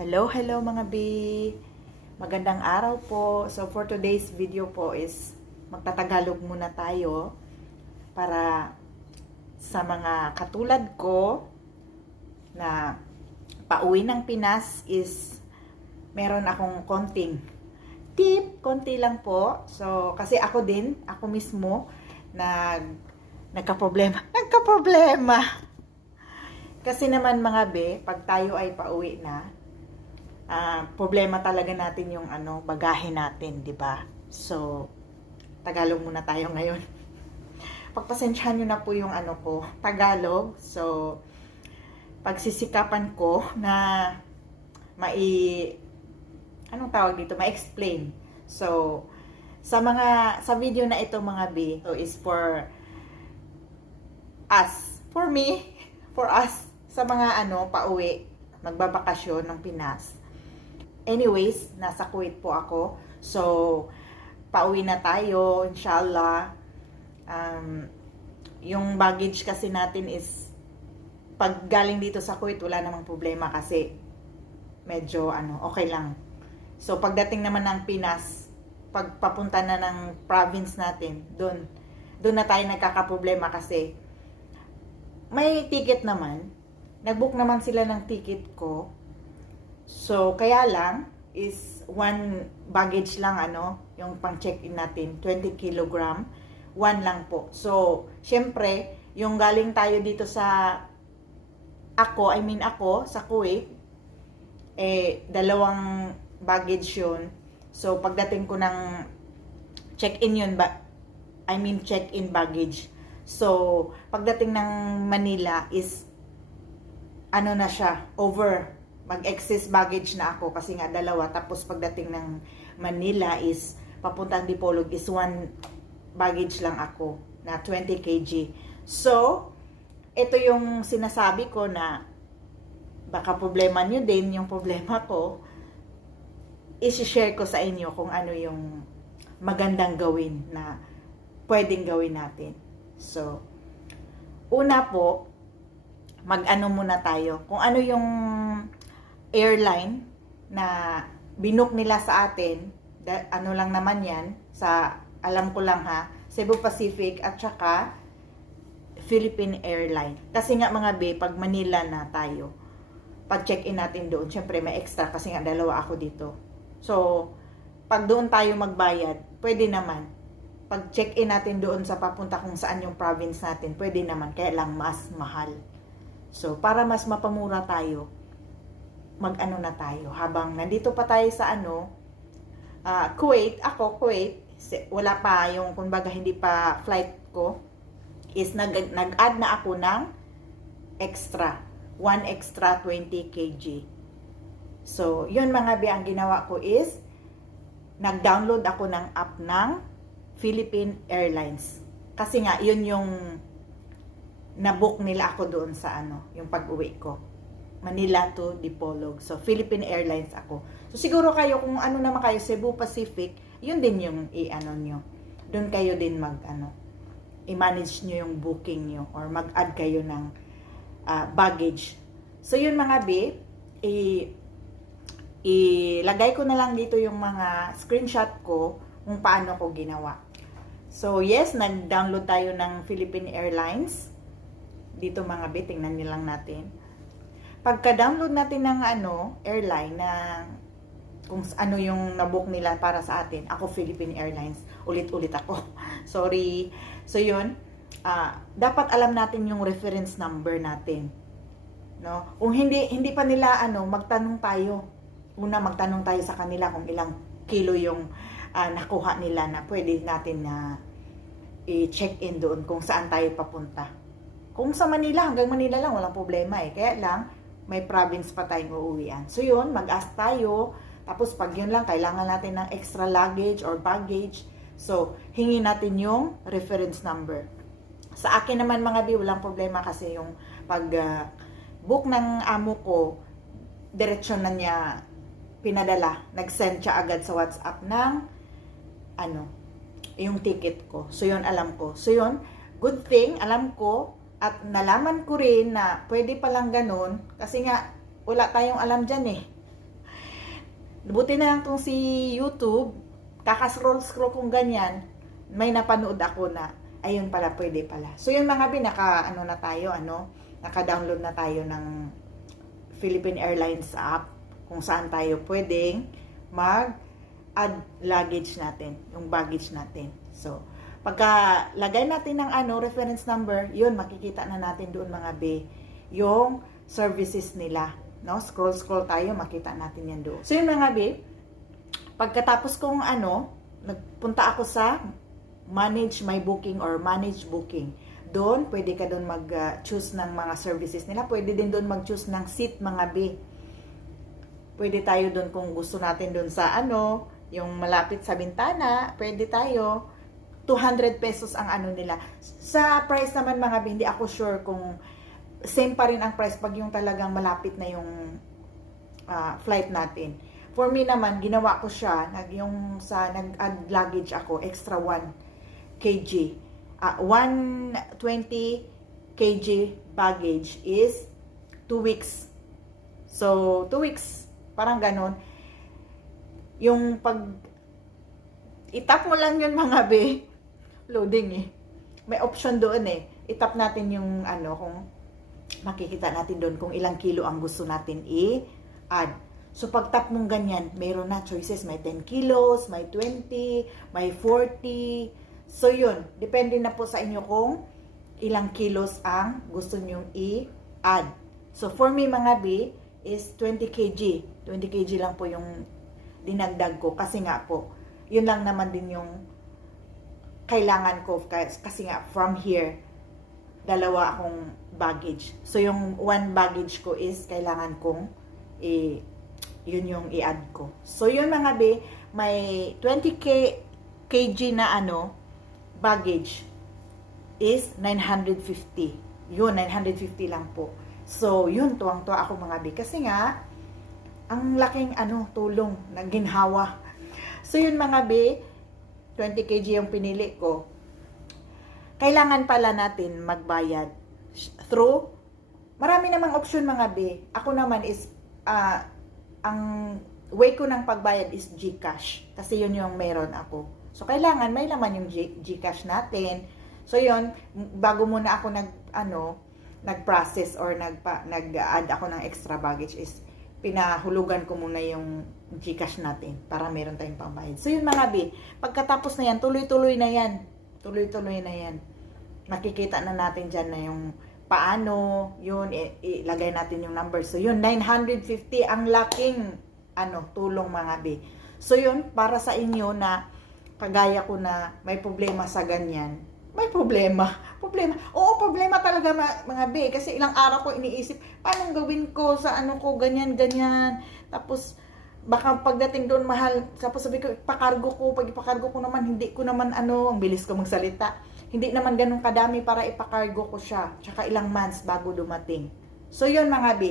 Hello, hello mga B! Magandang araw po. So for today's video po is magtatagalog muna tayo para sa mga katulad ko na pauwi ng Pinas is meron akong konting tip, konti lang po. So kasi ako din, ako mismo nag nagka-problema. Nagka-problema. Kasi naman mga be, pag tayo ay pauwi na, ah, problema talaga natin yung ano, bagahe natin, 'di ba? So, Tagalog muna tayo ngayon. Pagpasensyahan nyo na po yung ano ko, Tagalog. So, pagsisikapan ko na mai anong tawag dito, ma-explain. So, sa mga sa video na ito mga B, so is for us, for me, for us sa mga ano pauwi, magbabakasyon ng Pinas. Anyways, nasa Kuwait po ako. So, pauwi na tayo, inshallah. Um, yung baggage kasi natin is pag galing dito sa Kuwait, wala namang problema kasi medyo ano, okay lang. So, pagdating naman ng Pinas, pag papunta na ng province natin, doon, doon na tayo nagkakaproblema kasi may ticket naman. Nag-book naman sila ng ticket ko. So, kaya lang is one baggage lang ano, yung pang check-in natin, 20 kilogram, one lang po. So, syempre, yung galing tayo dito sa ako, I mean ako, sa Kuwait, eh, dalawang baggage yun. So, pagdating ko ng check-in yun, ba, I mean check-in baggage. So, pagdating ng Manila is, ano na siya, over. Mag-excess baggage na ako kasi nga dalawa. Tapos pagdating ng Manila is, papuntang Dipolog is one baggage lang ako na 20 kg. So, ito yung sinasabi ko na baka problema nyo din yung problema ko isi-share ko sa inyo kung ano yung magandang gawin na pwedeng gawin natin. So, una po, mag-ano muna tayo. Kung ano yung airline na binook nila sa atin, da, ano lang naman yan, sa alam ko lang ha, Cebu Pacific at saka Philippine Airline. Kasi nga mga be, pag Manila na tayo, pag check-in natin doon, syempre may extra kasi nga dalawa ako dito. So, pag doon tayo magbayad, pwede naman. Pag check-in natin doon sa papunta kung saan yung province natin, pwede naman. Kaya lang mas mahal. So, para mas mapamura tayo, mag-ano na tayo. Habang nandito pa tayo sa ano, ah, Kuwait, ako Kuwait, wala pa yung, kumbaga hindi pa flight ko, is nag, nag-add na ako ng extra. One extra 20 kg. So, yun mga bi, ang ginawa ko is, nag-download ako ng app ng Philippine Airlines. Kasi nga, yun yung na-book nila ako doon sa ano, yung pag-uwi ko. Manila to Dipolog. So, Philippine Airlines ako. So, siguro kayo, kung ano naman kayo, Cebu Pacific, yun din yung i-ano nyo. Doon kayo din mag, ano, i-manage nyo yung booking nyo or mag-add kayo ng ah, baggage. So, yun mga bi, i- ilagay ko na lang dito yung mga screenshot ko kung paano ko ginawa. So, yes, nag-download tayo ng Philippine Airlines. Dito mga bi, tingnan nyo lang natin. Pagka-download natin ng ano, airline na kung ano yung nabook nila para sa atin. Ako Philippine Airlines. Ulit-ulit ako. Sorry. So yun, ah, dapat alam natin yung reference number natin. No? Kung hindi hindi pa nila ano, magtanong tayo. Una magtanong tayo sa kanila kung ilang kilo yung ah, nakuha nila na pwede natin na i-check in doon kung saan tayo papunta. Kung sa Manila, hanggang Manila lang, walang problema eh. Kaya lang, may province pa tayong uuwian. So yun, mag-ask tayo. Tapos pag yun lang, kailangan natin ng extra luggage or baggage. So, hingi natin yung reference number. Sa akin naman mga bi, walang problema kasi yung pag ah, book ng amo ko, diretsyon na niya pinadala. Nag-send siya agad sa WhatsApp ng ano, yung ticket ko. So, yun alam ko. So, yun, good thing, alam ko, at nalaman ko rin na pwede palang ganun, kasi nga, wala tayong alam dyan eh. Buti na lang tong si YouTube, kakascroll-scroll kong ganyan, may napanood ako na, ayun pala, pwede pala. So yun mga bin, naka, ano na tayo, ano, naka-download na tayo ng Philippine Airlines app, kung saan tayo pwedeng mag-add luggage natin, yung baggage natin. So, pagka lagay natin ng ano, reference number, yun, makikita na natin doon mga be, yung services nila. No? Scroll, scroll tayo, makita natin yan doon. So, yun mga be, pagkatapos kong ano, nagpunta ako sa manage my booking or manage booking. Doon, pwede ka doon mag-choose ng mga services nila. Pwede din doon mag-choose ng seat, mga B. Pwede tayo doon kung gusto natin doon sa ano, yung malapit sa bintana, pwede tayo. 200 pesos ang ano nila. Sa price naman mga B, hindi ako sure kung same pa rin ang price pag yung talagang malapit na yung ah, flight natin. For me naman, ginawa ko siya, nag, yung sa nag-add luggage ako, extra 1 kg. Ah, 120 kg baggage is 2 weeks. So, 2 weeks, parang ganon. Yung pag itap mo lang yun mga be, loading eh. May option doon eh. Itap natin yung ano, kung makikita natin doon kung ilang kilo ang gusto natin i-add. So, pag tap mong ganyan, mayroon na choices. May 10 kilos, may 20, may 40. So, yun. Depende na po sa inyo kung ilang kilos ang gusto nyong i-add. So, for me, mga B, is 20 kg. 20 kg lang po yung dinagdag ko. Kasi nga po, yun lang naman din yung kailangan ko. Kasi nga, from here, dalawa akong baggage. So, yung one baggage ko is kailangan kong i- yun yung i-add ko. So, yun mga be, may 20 k kg na ano, baggage is 950. Yun, 950 lang po. So, yun, tuwang-tuwa ako mga be. Kasi nga, ang laking ano, tulong na ginhawa. So, yun mga be, 20 kg yung pinili ko. Kailangan pala natin magbayad through marami namang option mga be. Ako naman is ah, ang way ko ng pagbayad is GCash kasi yun yung meron ako. So kailangan may laman yung GCash natin. So yun, bago muna ako nag ano, nag-process or nagpa, nag-add ako ng extra baggage is pinahulugan ko muna yung GCash natin para meron tayong pambayad. So yun mga bi, pagkatapos na yan, tuloy-tuloy na yan. Tuloy-tuloy na yan. Makikita na natin dyan na yung paano, yun, ilagay natin yung number. So yun, 950 ang laking ano, tulong mga bi. So yun, para sa inyo na kagaya ko na may problema sa ganyan, may problema. Problema. Oo, problema talaga mga be. Kasi ilang araw ko iniisip, paano gawin ko sa ano ko, ganyan, ganyan. Tapos, baka pagdating doon mahal, tapos sabi ko, ipakargo ko, pag ipakargo ko naman, hindi ko naman ano, ang bilis ko magsalita. Hindi naman ganun kadami para ipakargo ko siya. Tsaka ilang months bago dumating. So, yun mga be.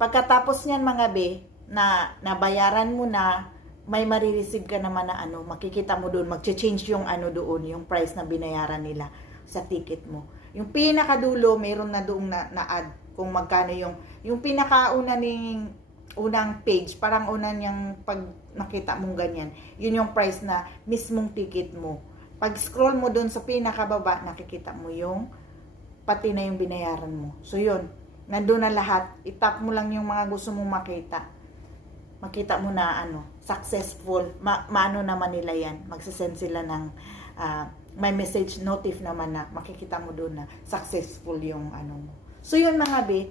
Pagkatapos niyan mga be, na nabayaran mo na, may marireceive ka naman na ano, makikita mo doon, magche-change yung ano doon, yung price na binayaran nila sa ticket mo. Yung pinakadulo, meron na doon na, na-add kung magkano yung, yung pinakauna ning unang page, parang una niyang pag nakita mong ganyan, yun yung price na mismong ticket mo. Pag scroll mo doon sa pinakababa, nakikita mo yung pati na yung binayaran mo. So yun, nandun na lahat. Itap mo lang yung mga gusto mong makita. Makita mo na ano, successful. Ma maano naman nila yan. Magsasend sila ng ah, may message notif naman na makikita mo doon na successful yung ano mo. So yun mga be,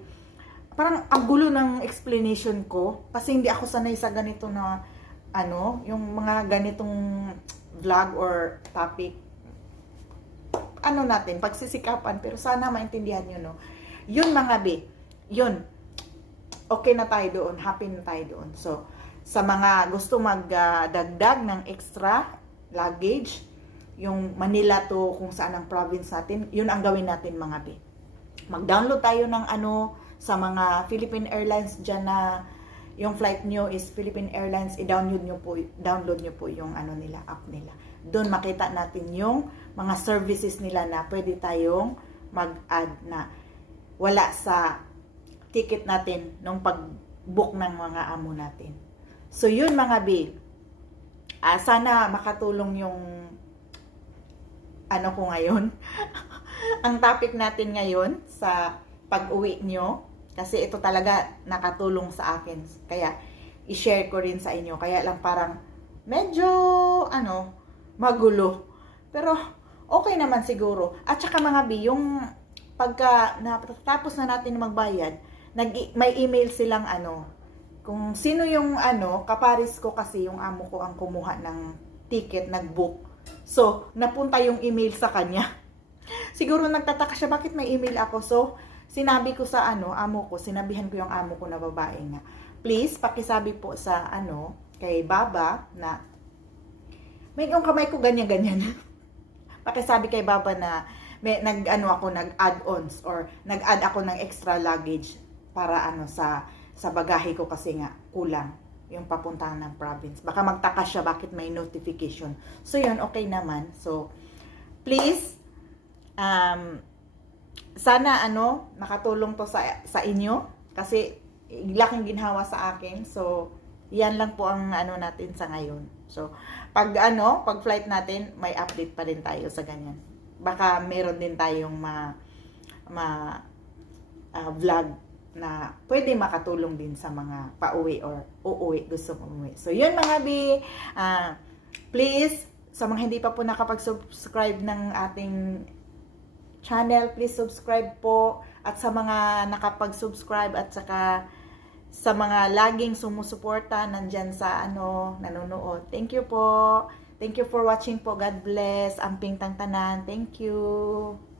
parang ang gulo ng explanation ko kasi hindi ako sanay sa ganito na ano, yung mga ganitong vlog or topic ano natin, pagsisikapan, pero sana maintindihan nyo, no? Yun mga be, yun, okay na tayo doon, happy na tayo doon. So, sa mga gusto magdagdag ng extra luggage, yung Manila to kung saan ang province natin, yun ang gawin natin mga be. Mag-download tayo ng ano sa mga Philippine Airlines dyan na yung flight nyo is Philippine Airlines, i-download nyo po, download nyo po yung ano nila, app nila. Doon makita natin yung mga services nila na pwede tayong mag-add na wala sa ticket natin nung pag book ng mga amo natin. So yun mga B. Ah, sana makatulong yung ano ko ngayon. Ang topic natin ngayon sa pag-uwi nyo. Kasi ito talaga nakatulong sa akin. Kaya i-share ko rin sa inyo. Kaya lang parang medyo ano, magulo. Pero okay naman siguro. At saka mga B, yung pagka tapos na natin magbayad, nag may email silang ano, kung sino yung ano, kaparis ko kasi yung amo ko ang kumuha ng ticket, nag-book. So, napunta yung email sa kanya. Siguro nagtataka siya, bakit may email ako? So, sinabi ko sa ano, amo ko, sinabihan ko yung amo ko na babae nga, please, pakisabi po sa ano, kay Baba na, may yung kamay ko ganyan-ganyan. pakisabi kay Baba na, may nag ano ako nag add-ons or nag-add ako ng extra luggage para ano sa sa bagahe ko kasi nga kulang yung papuntahan ng province. Baka magtaka siya bakit may notification. So yun, okay naman. So please um sana ano nakatulong to sa sa inyo kasi laking ginhawa sa akin. So yan lang po ang ano natin sa ngayon. So pag ano, pag flight natin, may update pa rin tayo sa ganyan. Baka meron din tayong ma ma ah, vlog na pwede makatulong din sa mga pauwi or uuwi, gusto umuwi. So, yun mga bi, ah, please, sa mga hindi pa po nakapag-subscribe ng ating channel, please subscribe po. At sa mga nakapag-subscribe at saka sa mga laging sumusuporta nandyan sa ano, nanonood. Thank you po. Thank you for watching po. God bless. Amping tang tanan. Thank you.